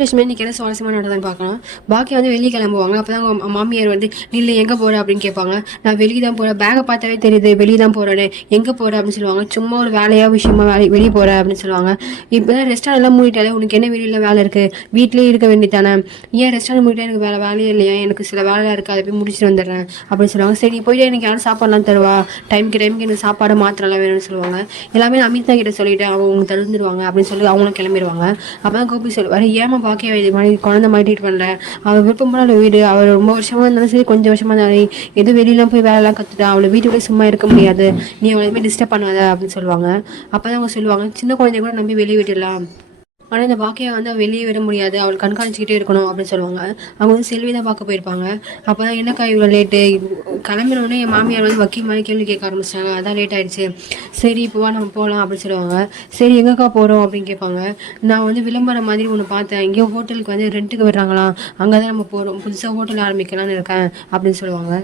லட்சுமி இன்னைக்கு என்ன சுவாரஸ்யமா நடந்ததுன்னு பார்க்கலாம். பாக்கி வந்து வெளியே கிளம்புவாங்க. அப்பதான் அவங்க மாமியார் வந்து நில்லு எங்க போற அப்படின்னு கேட்பாங்க. நான் வெளியே தான் போறேன், பேகை பார்த்தாவே தெரியுது வெளியே தான் போறேன்னு. எங்க போற அப்படின்னு சொல்லுவாங்க. சும்மா ஒரு வேலையா விஷயமா வெளியே போற அப்படின்னு சொல்லுவாங்க. இப்பதான் ரெஸ்டாரண்ட் எல்லாம் மூடிட்டாலே உனக்கு என்ன வெளியில வேலை இருக்கு, வீட்லயே இருக்க வேண்டியதானே, ஏன் ரெஸ்டாரண்ட் மூடிட்டா எனக்கு வேலையே இல்லையா, எனக்கு சில வேலை இருக்கு அதை போய் முடிச்சுட்டு வந்துடுறேன் அப்படின்னு சொல்லுவாங்க. சரி போயிட்டு எனக்கு யாரும் சாப்பாடுலாம் தருவா, டைமுக்கு எனக்கு சாப்பாடு மாத்திரலாம் வேணும்னு சொல்லுவாங்க. எல்லாமே நான் அமிதா கிட்ட சொல்லிட்டு அவங்க தந்துருவாங்க அப்படின்னு சொல்லி அவங்களும் கிளம்பிடுவாங்க. அப்பதான் கோபி சொல்லுவாரு, ஏமா பாக்கியா இது மாதிரி குழந்தை மாதிரி ட்ரீட் பண்ணல, அவள் விருப்பமான வீடு, அவள் ரொம்ப வருஷமா இருந்தாலும் சரி கொஞ்சம் வருஷமா இருந்தாலும் எதுவும் வெளியிலாம் போய் வேலைலாம் கத்துட்டா, அவளை வீட்டுக்குள்ளே சும்மா இருக்க முடியாது, நீ அவளை எதுவுமே டிஸ்டர்ப் பண்ணாத அப்படின்னு சொல்லுவாங்க. அப்பதான் அவங்க சொல்லுவாங்க, சின்ன குழந்தைய கூட நம்பி வெளியே விட்டுடலாம், ஆனால் இந்த பாக்கியா வந்து அவள் வெளியே விட முடியாது, அவள் கண்காணிச்சிக்கிட்டே இருக்கணும் அப்படின்னு சொல்லுவாங்க. அவங்க வந்து செல்வி தான் பார்க்க போயிருப்பாங்க. அப்போ தான் என்னக்கா இவ்வளோ லேட்டு, கிளம்பினோடனே என் மாமியார் வந்து வக்கீல் மாதிரி கேள்வி கேட்க ஆரம்பிச்சிட்டாங்க, அதான் லேட் ஆயிடுச்சு, சரி இப்போ வா நம்ம போகலாம் அப்படின்னு சொல்லுவாங்க. சரி எங்கக்கா போகிறோம் அப்படின்னு கேட்பாங்க. நான் வந்து விளம்பரம் மாதிரி ஒன்று பார்த்தேன், எங்கேயோ ஹோட்டலுக்கு வந்து ரெண்ட்டுக்கு விடுறாங்களாம், அங்கே தான் நம்ம போகிறோம், புதுசாக ஹோட்டல் ஆரம்பிக்கலாம்னு இருக்கேன் அப்படின்னு சொல்லுவாங்க.